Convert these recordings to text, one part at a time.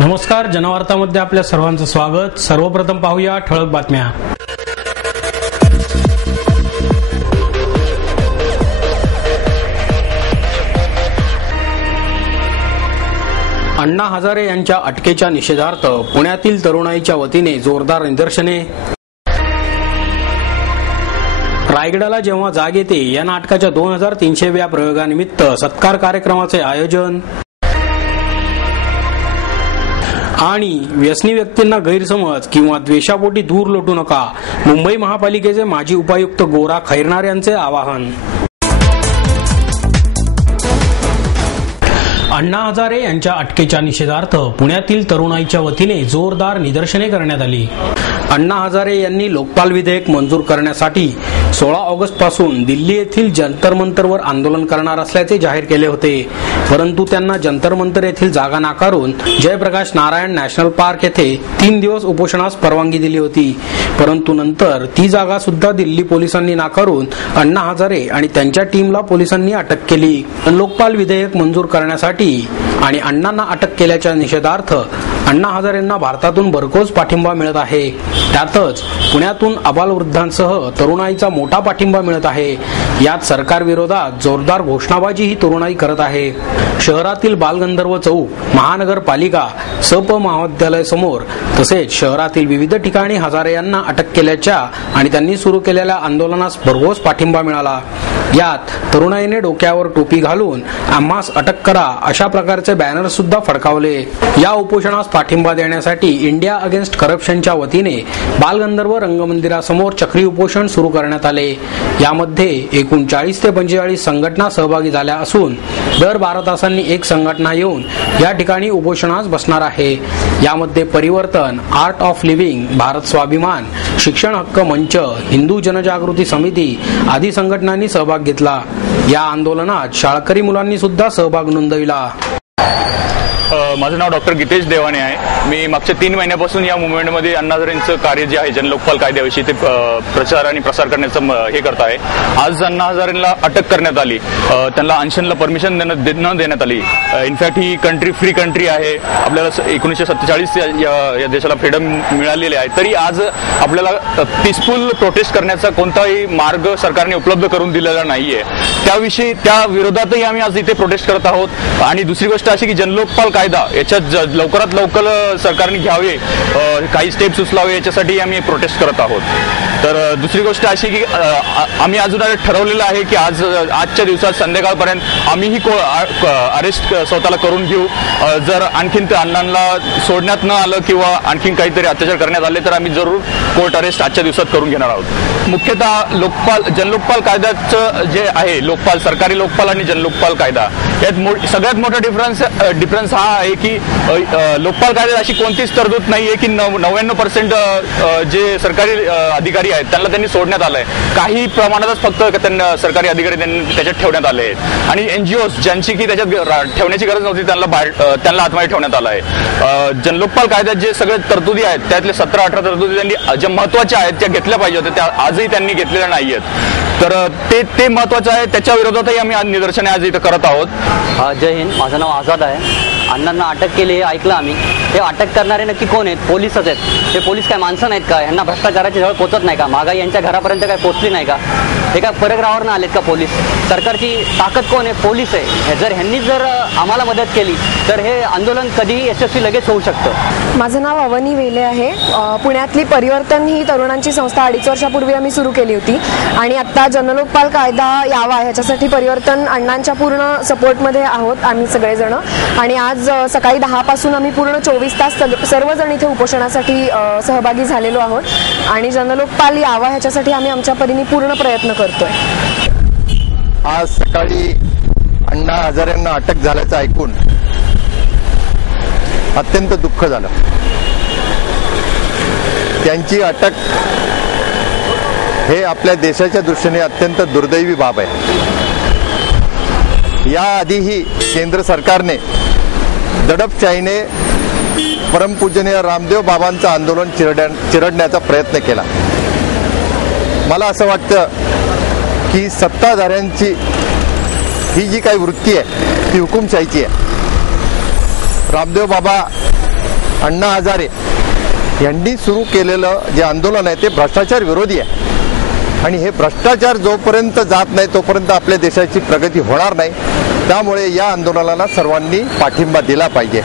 नमस्कार, जनवार्तामध्ये आपल्या सर्वांचं स्वागत। सर्वप्रथम पाहूया ठळक बातम्या। अण्णा हजारे यांच्या अटकेच्या निषेधार्थ पुण्यातील तरुणाईच्या वतीने जोरदार निदर्शने। रायगडाला जेव्हा जाग येते या नाटकाच्या 2300व्या प्रयोगानिमित्त सत्कार कार्यक्रमाचे आयोजन। आणि व्यसनी व्यक्तींना गैरसमज किंवा द्वेषापोटी दूर लोटू नका, मुंबई महापालिकेचे माजी उपायुक्त गोरा खैरनार यांचे आवाहन। अण्णा हजारे यांच्या अटकेच्या निषेधार्थ पुण्यातील तरुणाईच्या वतीने जोरदार निदर्शने करण्यात आली। अण्णा हजारे यांनी लोकपाल विधेयक मंजूर करण्यासाठी 16 ऑगस्ट पासून दिल्ली येथील जंतर मंतरवर आंदोलन करणार असल्याचे जाहीर केले होते, परंतु त्यांना जंतर मंतर येथील जागा नाकारून जयप्रकाश नारायण नॅशनल पार्क येथे 3 दिवस उपोषणास परवानगी दिली होती, परंतु नंतर ती जागा सुद्धा दिल्ली पोलिसांनी नाकारून अण्णा हजारे आणि त्यांच्या टीमला पोलिसांनी अटक केली। लोकपाल विधेयक मंजूर करण्यासाठी आणि अण्णांना अटक केल्याच्या निषेधार्थ अण्णा हजारेंना भारतातून भरघोस पाठिंबा मिळत आहे। त्यातच पुण्यातून अबालवृद्धांसह तरुणाईचा मोठा पाठिंबा मिळत आहे। यात सरकार विरोधात जोरदार घोषणाबाजी ही तरुणाई करत आहे। शहरातील बालगंधर्व चौक, महानगरपालिका, सप महाविद्यालय समोर तसेच शहरातील विविध ठिकाणी हजारे यांना अटक केल्याच्या आणि त्यांनी सुरू केलेल्या आंदोलनास भरघोस पाठिंबा मिळाला। यात तरुणाईने डोक्यावर टोपी घालून आम्हास अटक करा अशा प्रकारचे बॅनर सुद्धा फडकावले। या उपोषणास पाठिंबा देण्यासाठी इंडिया अगेन्स्ट करप्शनच्या वतीने बालगंधर्व रंगमंदिरासमोर चक्री उपोषण सुरू करण्यात आले। यामध्ये एकूण 40 ते 45 संघटना सहभागी झाल्या असून दर 12 तासांनी एक संघटना येऊन या ठिकाणी उपोषणास बसणार आहे। यामध्ये परिवर्तन, art of living, Bharat Swabhiman, शिक्षण हक्क मंच, हिंदू जनजागृती समिती आदी संघटनांनी सहभाग घेतला। या आंदोलनात शाळकरी मुलांनी सुद्धा सहभाग नोंदविला। माझं नाव डॉक्टर गीतेश देवाने आहे। मी मागच्या 3 महिन्यापासून या मुवमेंटमध्ये अण्णा हजारेंचं कार्य जे आहे जनलोकपाल कायद्याविषयी ते प्रचार आणि प्रसार करण्याचं हे करत आहे। आज अण्णा हजारेंना अटक करण्यात आली, त्यांना अनशनला परमिशन न देण्यात आली। इनफॅक्ट ही कंट्री फ्री कंट्री आहे, आपल्याला 1947 या देशाला फ्रीडम मिळालेली आहे, तरी आज आपल्याला पीसफुल प्रोटेस्ट करण्याचा कोणताही मार्ग सरकारने उपलब्ध करून दिलेला नाहीये। त्याविषयी त्या विरोधातही आम्ही आज इथे प्रोटेस्ट करत आहोत। आणि दुसरी गोष्ट अशी की जनलोकपाल कायदा याच्यात लवकरात लवकर सरकारने घ्यावे, काही स्टेप्स उचलावे, याच्यासाठी आम्ही प्रोटेस्ट करत आहोत। तर दुसरी गोष्ट अशी की आम्ही अजून ठरवलेलं आहे की आजच्या दिवसात संध्याकाळपर्यंत आम्हीही अरेस्ट स्वतःला करून घेऊ। जर आणखीन त्या अण्णांना सोडण्यात न आलं किंवा आणखीन काहीतरी अत्याचार करण्यात आले तर आम्ही जरूर कोर्ट अरेस्ट आजच्या दिवसात करून घेणार आहोत। मुख्यतः जनलोकपाल कायद्याचं जे आहे, लोकपाल, सरकारी लोकपाल आणि जनलोकपाल कायदा यात सगळ्यात मोठा डिफरन्स हा आहे की लोकपाल कायद्यात अशी कोणतीच तरतूद नाहीये की 99% जे सरकारी अधिकारी आहेत त्यांनी सोडण्यात आलंय। काही प्रमाणातच फक्त त्यांना सरकारी अधिकारी त्याच्यात ठेवण्यात आले आहेत आणि एनजीओज ज्यांची की त्याच्यात ठेवण्याची गरज नव्हती त्यांना आतमध्ये ठेवण्यात आलं आहे। जनलोकपाल कायद्यात जे सगळे तरतुदी आहेत त्यातले 17-18 तरतुदी त्यांनी ज्या महत्वाच्या आहेत त्या घेतल्या पाहिजे होत्या, त्या आजही त्यांनी घेतलेल्या नाहीयेत। तर ते महत्वाचं आहे, त्याच्या विरोधातही आम्ही निदर्शने आज इथं करत आहोत। जय हिंद, माझं नाव आझाद आहे। अण्णांना अटक केली हे ऐकलं आम्ही। हे अटक करणारे नक्की कोण आहेत? पोलीसच आहेत। हे पोलीस काय माणसं नाहीत का? यांना भ्रष्टाचाराची झळ पोचत नाही का? महागाई यांच्या घरापर्यंत काय पोचली नाही का? हे काय परग्रहावर आलेत का पोलीस? सरकारची ताकद कोण आहे? पोलीस आहे। जर ह्यांनी जर आम्हाला मदत केली तर हे आंदोलन कधी यशस्वी लगेच होऊ शकतं। माझं नाव अवनी वेले आहे। पुण्यातली परिवर्तन ही तरुणांची संस्था 2.5 वर्षापूर्वी आम्ही सुरू केली होती आणि आता जनलोकपाल कायदा यावा ह्याच्यासाठी परिवर्तन अण्णांच्या पूर्ण सपोर्टमध्ये आहोत आम्ही सगळेजण। आणि आज सकाळी 10 पासून आम्ही पूर्ण 24 तास सर्वजण इथे उपोषणासाठी सहभागी झालेलो आहोत आणि जनलोकपाल यावा ह्याच्यासाठी आम्ही आमच्या परीने पूर्ण प्रयत्न करतोय। आज सकाळी अण्णा हजारेंना अटक झाल्याचं ऐकून अत्यंत दुःख झालं। त्यांची अटक हे आपल्या देशाच्या दृष्टीने अत्यंत दुर्दैवी बाब आहे। याआधीही केंद्र सरकारने दडपशाहीने परमपूजनीय रामदेव बाबांचं आंदोलन चिरडण्याचा प्रयत्न केला। मला असं वाटतं की सत्ताधाऱ्यांची ही जी काही वृत्ती आहे ती हुकुमशाहीची आहे। रामदेव बाबा अण्णा हजारे यांनी सुरू केलेलं जे आंदोलन आहे ते भ्रष्टाचार विरोधी आहे आणि हे भ्रष्टाचार जोपर्यंत जात नाही तोपर्यंत आपल्या देशाची प्रगती होणार नाही. त्यामुळे या आंदोलनाला सर्वांनी पाठिंबा दिला पाहिजे.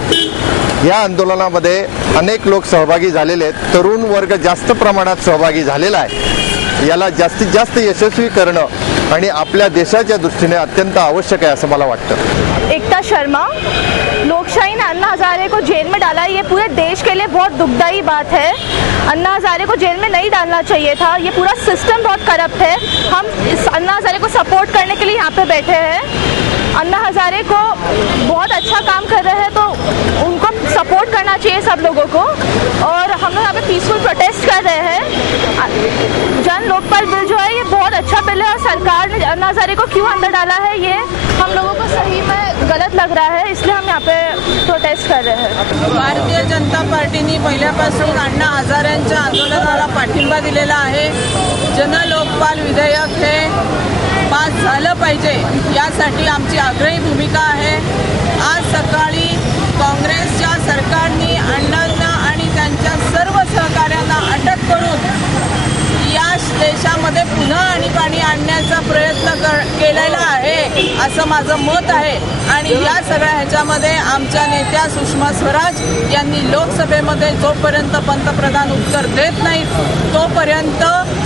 या आंदोलनामध्ये अनेक लोक सहभागी झालेले आहेत. तरुण वर्ग जास्त प्रमाणात सहभागी झालेला आहे. याला जास्तीत जास्त यशस्वी करणं आणि आपल्या देशाच्या दृष्टीने अत्यंत आवश्यक आहे असं मला वाटतं. एकता शर्मा, लोकशाही ने अन्ना हजारे को जेल में डाला, ये पूरे देश के लिए बहुत दुखदाई बात है. अन्ना हजारे को जेल में नहीं डालना चाहिए था. ये पूरा सिस्टम बहुत करप्ट है. हम इस अन्ना हजारे को सपोर्ट करने के लिए यहाँ पे बैठे हैं. अन्ना हजारे को बहुत अच्छा काम कर रहे हैं तो उनको सपोर्ट करना चाहिए सब लोगों को. और हम लोग यहाँ पे पीसफुल प्रोटेस्ट कर रहे हैं. जन लोकपाल बिल जो है ये बहुत अच्छा बिल है और सरकार ने अन्ना हजारे को क्यों अंदर डाला है ये हम लोगों को सही में गलत लग रहा है. इसलिए हम यहाँ पे प्रोटेस्ट कर रहे हैं. भारतीय जनता पार्टीने पहिल्यापासून अण्णा हजारेंच्या आंदोलनाला पाठिंबा दिलेला आहे. जन लोकपाल विधेयक हे पास झालं पाहिजे यासाठी आमची आग्रही भूमिका आहे. आज सकाळी काँग्रेसच्या सरकारने अण्णांना आणि त्यांच्या सर्व सहकाऱ्यांना अटक करून या देशामध्ये पुन्हा आणीबाणी आणण्याचा प्रयत्न केलेला आहे असं माझं मत आहे. आणि या सगळ्या ह्याच्यामध्ये आमच्या नेत्या सुषमा स्वराज यांनी लोकसभेमध्ये जोपर्यंत पंतप्रधान उत्तर देत नाहीत तोपर्यंत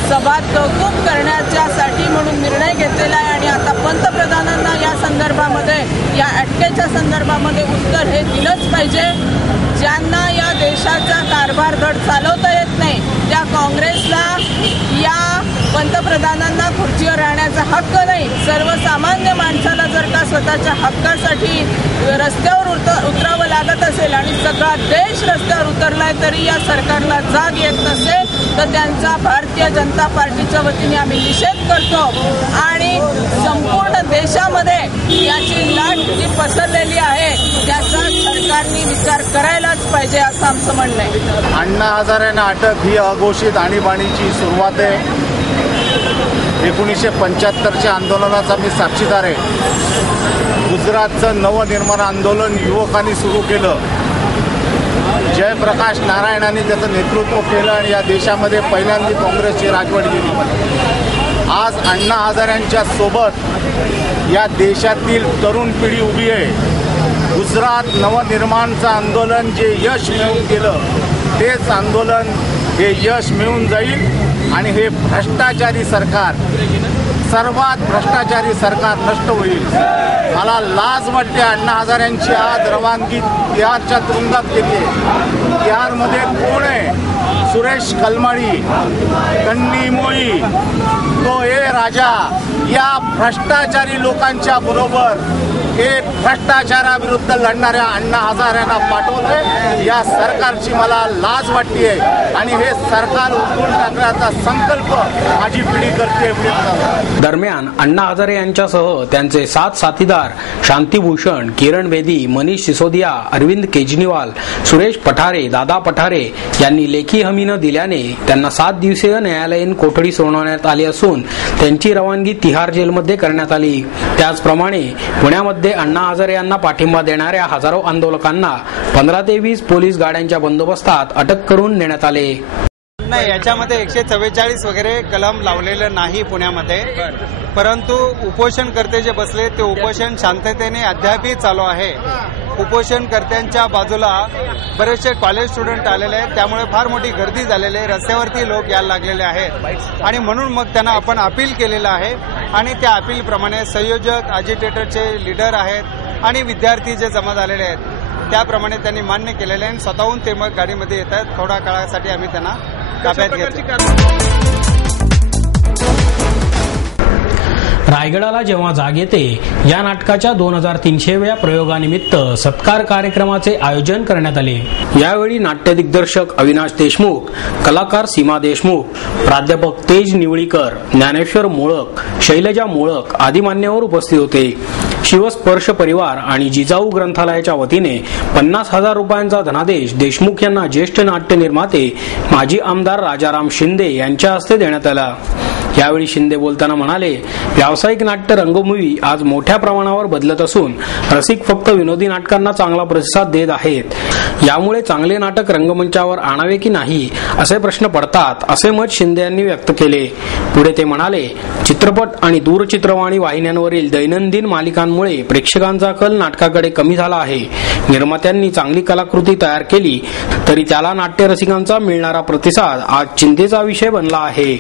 सभा तहकूब करण्यासाठी म्हणून निर्णय घेतलेला आहे. आणि आता पंतप्रधानांना या संदर्भामध्ये या अटकेच्या संदर्भामध्ये उत्तर हे दिलंच पाहिजे. ज्यांना या देशाचा कारभार धड चालवता येत नाही त्या काँग्रेसला या पंतप्रधानांना खुर्चीवर राहण्याचा हक्क नाही. सर्वसामान्य माणसाला जर का स्वतःच्या हक्कासाठी रस्त्यावर उतरावं लागत असेल आणि सगळा देश रस्त्यावर उतरलाय तरी या सरकारला जाग येत नसेल तर त्यांचा भारतीय जनता पार्टीच्या वतीने आम्ही निषेध करतो. आणि संपूर्ण देशामध्ये याची लाट जी पसरलेली आहे त्याचा सरकारने विचार करायलाच पाहिजे असं आमचं म्हणणं आहे. अण्णा हजारेंना अटक ही अघोषित आणीबाणीची सुरुवात आहे. 1975च्या आंदोलनाचा मी साक्षीदार आहे. गुजरातचं नवनिर्माण आंदोलन युवकांनी सुरू केलं. जयप्रकाश नारायणांनी त्याचं नेतृत्व केलं आणि या देशामध्ये पहिल्यांदा काँग्रेसची राजवट गेली. आज अण्णा हजारेंच्या सोबत या देशातील तरुण पिढी उभी आहे. गुजरात नवनिर्माणचं आंदोलन जे यश मिळवून गेलं तेच आंदोलन हे यश मिळून जाईल आणि हे भ्रष्टाचारी सरकार सर्वात भ्रष्टाचारी सरकार नष्ट होईल. मला लाज वाटते अण्णा हजारेंची आज रवानगी बिहारच्या तुरुंगात केली आहे. बिहारमध्ये कोण आहे? सुरेश कलमाडी, कन्नी मोई, तो ए राजा या भ्रष्टाचारी लोकांच्या बरोबर एक भ्रष्टाचाराविरुद्ध लढणाऱ्या अण्णा हजारेंना पाठवतोय. या सरकारची मला लाज वाटते आणि हे सरकार उचलून टाकण्याचा संकल्प माझी पिढी करते. दरम्यान अण्णा हजारे यांच्यासह त्यांचे 7 साथीदार शांतिभूषण, किरण बेदी, मनीष सिसोदिया, अरविंद केजरीवाल, सुरेश पठारे, दादा पठारे यांनी लेखी हमी न दिल्याने त्यांना 7 दिवसीय न्यायालयीन कोठडी सुनावण्यात आली असून त्यांची रवानगी तिहार जेलमध्ये करण्यात आली. त्याचप्रमाणे पुण्यामध्ये अण्णा हजारे यांना पाठिंबा देणाऱ्या हजारो आंदोलकांना 15 ते 20 पोलीस गाड्यांच्या बंदोबस्तात अटक करून नेण्यात आले. नाही, याच्यामध्ये 144 वगैरे कलम लावलेलं नाही पुण्यामध्ये. परंतु उपोषणकर्ते जे बसले ते उपोषण शांततेने अद्यापही चालू आहे. उपोषणकर्त्यांच्या बाजूला बरेचसे कॉलेज स्टुडंट आलेले आहेत. त्यामुळे फार मोठी गर्दी झालेली आहे. रस्त्यावरती लोक यायला लागलेले आहेत आणि म्हणून मग त्यांना आपण अपील केलेलं आहे आणि त्या अपीलप्रमाणे संयोजक, अजिटेटरचे लीडर आहेत आणि विद्यार्थी जे जमा झालेले आहेत त्याप्रमाणे त्यांनी मान्य केलेले आहे. स्वतःहून ते मग गाडीमध्ये येत आहेत. थोड्या काळासाठी आम्ही त्यांना ताब्यात घेतो. रायगडाला जेव्हा जाग येते या नाटकाच्या 2300व्या प्रयोगानिमित्त सत्कार कार्यक्रमाचे आयोजन करण्यात आले. यावेळी नाट्य दिग्दर्शक अविनाश देशमुख, कलाकार सीमा देशमुख, प्राध्यापक तेज निवळीकर, ज्ञानेश्वर मोळक, शैलजा मोळक आदी मान्यवर उपस्थित होते. शिवस्पर्श परिवार आणि जिजाऊ ग्रंथालयाच्या वतीने 50,000 रुपयांचा धनादेश देशमुख यांना ज्येष्ठ नाट्य निर्माते माजी आमदार राजाराम शिंदे यांच्या हस्ते देण्यात आला. यावेळी शिंदे बोलताना म्हणाले, व्यावसायिक नाट्य रंगभूमी आज मोठ्या प्रमाणावर बदलत असून रसिक फक्त विनोदी नाटकांना चांगला प्रतिसाद देत आहेत. यामुळे चांगले नाटक रंगमंचावर आणावे की नाही असे प्रश्न पडतात, असे मत शिंदे यांनी व्यक्त केले. पुढे ते म्हणाले, चित्रपट आणि दूरचित्रवाणी वाहिन्यांवरील दैनंदिन मालिकांमुळे प्रेक्षकांचा कल नाटकाकडे कमी झाला आहे. निर्मात्यांनी चांगली कलाकृती तयार केली तरी त्याला नाट्य रसिकांचा मिळणारा प्रतिसाद आज चिंतेचा विषय बनला आहे.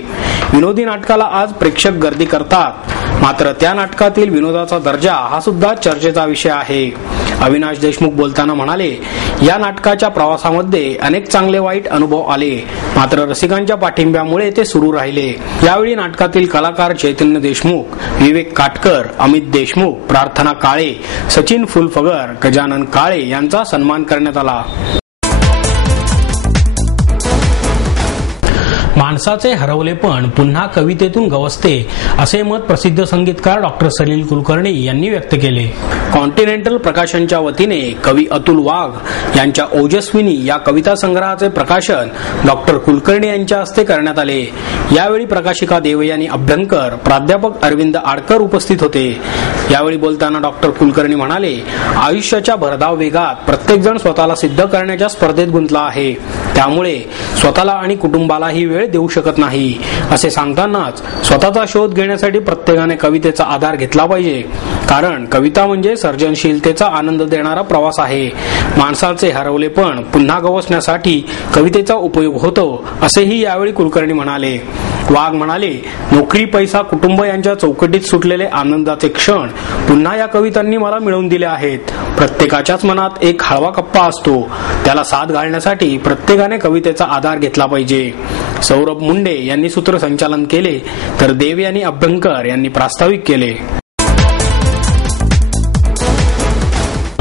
विनोदी नाटकाला आज प्रेक्षक गर्दी करतात, मात्र त्या नाटकातील विनोदाचा दर्जा हा सुद्धा चर्चेचा विषय आहे. अविनाश देशमुख बोलताना म्हणाले, या नाटकाच्या प्रवासामध्ये अनेक चांगले वाईट अनुभव आले, मात्र रसिकांच्या पाठिंब्यामुळे ते सुरू राहिले. यावेळी नाटकातील कलाकार चैतन्य देशमुख, विवेक काटकर, अमित देशमुख, प्रार्थना काळे, सचिन फुलफगर, गजानन काळे यांचा सन्मान करण्यात आला. माणसाचे हरवलेपण पुन्हा कवितेतून गवसते, असे मत प्रसिद्ध संगीतकार डॉक्टर सलील कुलकर्णी यांनी व्यक्त केले. कॉन्टिनेंटल प्रकाशनच्या वतीने कवी अतुल वाघ यांच्या ओजस्विनी या कविता संग्रहाचे प्रकाशन डॉक्टर कुलकर्णी यांच्या हस्ते करण्यात आले. यावेळी प्रकाशिका देवयानी अभ्यंकर, प्राध्यापक अरविंद आडकर उपस्थित होते. यावेळी बोलताना डॉक्टर कुलकर्णी म्हणाले, आयुष्याच्या भरधाव वेगात प्रत्येक जण स्वतःला सिद्ध करण्याच्या स्पर्धेत गुंतला आहे. त्यामुळे स्वतःला आणि कुटुंबालाही वेळ देऊ शकत नाही. असे सांगतानाच स्वतःचा शोध घेण्यासाठी प्रत्येकाने कवितेचा आधार घेतला पाहिजे, कारण कविता म्हणजे सर्जनशीलतेचा आनंद देणारा प्रवास आहे. माणसाचे हरवलेपण पुन्हा गवसण्यासाठी कवितेचा उपयोग होतो, असेही यावेळी कुलकर्णी म्हणाले. वाघ म्हणाले, नोकरी, पैसा, कुटुंब यांच्या चौकटीत सुटलेले आनंदाचे क्षण पुन्हा या कवितांनी मला मिळवून दिले आहेत. प्रत्येकाच्याच मनात एक हळवा कप्पा असतो, त्याला साथ घालण्यासाठी प्रत्येकाने कवितेचा आधार घेतला पाहिजे. सौरभ मुंडे यांनी सूत्रसंचालन केले, तर देवयानी अभ्यंकर यांनी प्रास्ताविक केले.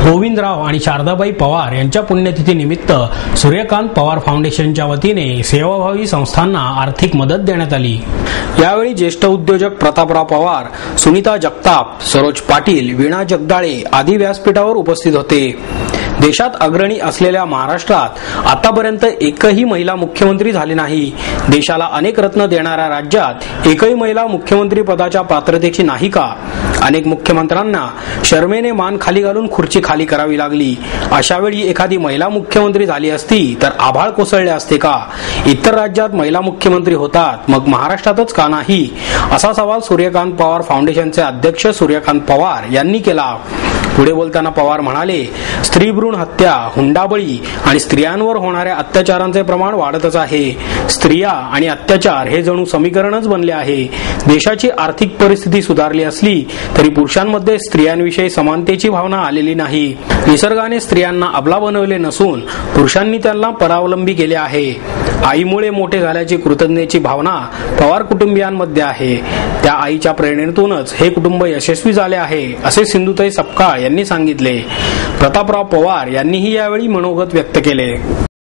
गोविंदराव आणि शारदाबाई पवार यांच्या पुण्यतिथी निमित्त सूर्यकांत पवार फाउंडेशनच्या वतीने सेवाभावी संस्थांना आर्थिक मदत देण्यात आली. यावेळी ज्येष्ठ उद्योजक प्रतापराव पवार, सुनीता जगताप, सरोज पाटील, वीणा जगदाळे आदी व्यासपीठावर उपस्थित होते. देशात अग्रणी असलेल्या महाराष्ट्रात आतापर्यंत एकही महिला मुख्यमंत्री झाली नाही. देशाला अनेक रत्न देणाऱ्या राज्यात एकही महिला मुख्यमंत्री पदाच्या पात्रतेची नाही का? अनेक मुख्यमंत्र्यांना शर्मेने मान खाली घालून खुर्ची खाली करावी लागली. अशा वेळी एखादी महिला मुख्यमंत्री झाली असती तर आभाळ कोसळले असते का? इतर राज्यात महिला मुख्यमंत्री होतात, मग महाराष्ट्रातच का नाही? असा सवाल सूर्यकांत पवार फाउंडेशनचे अध्यक्ष सूर्यकांत पवार यांनी केला. पुढे बोलताना पवार म्हणाले, स्त्री भ्रूण हत्या, हुंडाबळी आणि स्त्रियांवर होणाऱ्या अत्याचारांचे प्रमाण वाढतच आहे. स्त्रिया आणि अत्याचार हे जणू समीकरणच बनले आहे. देशाची आर्थिक परिस्थिती सुधारली असली तरी पुरुषांमध्ये स्त्रियांविषयी समानतेची भावना आलेली नाही. निसर्गाने स्त्रियांना अबला बनवले नसून पुरुषांनी त्यांना परावलंबी केले आहे. आईमुळे मोठे झाल्याची कृतज्ञतेची भावना पवार कुटुंबियांमध्ये आहे. त्या आईच्या प्रेरणेतूनच हे कुटुंब यशस्वी झाले आहे, असे सिंधुताई सपकाळ यांनी सांगितले. प्रतापराव पवार यांनीही यावेळी मनोगत व्यक्त केले.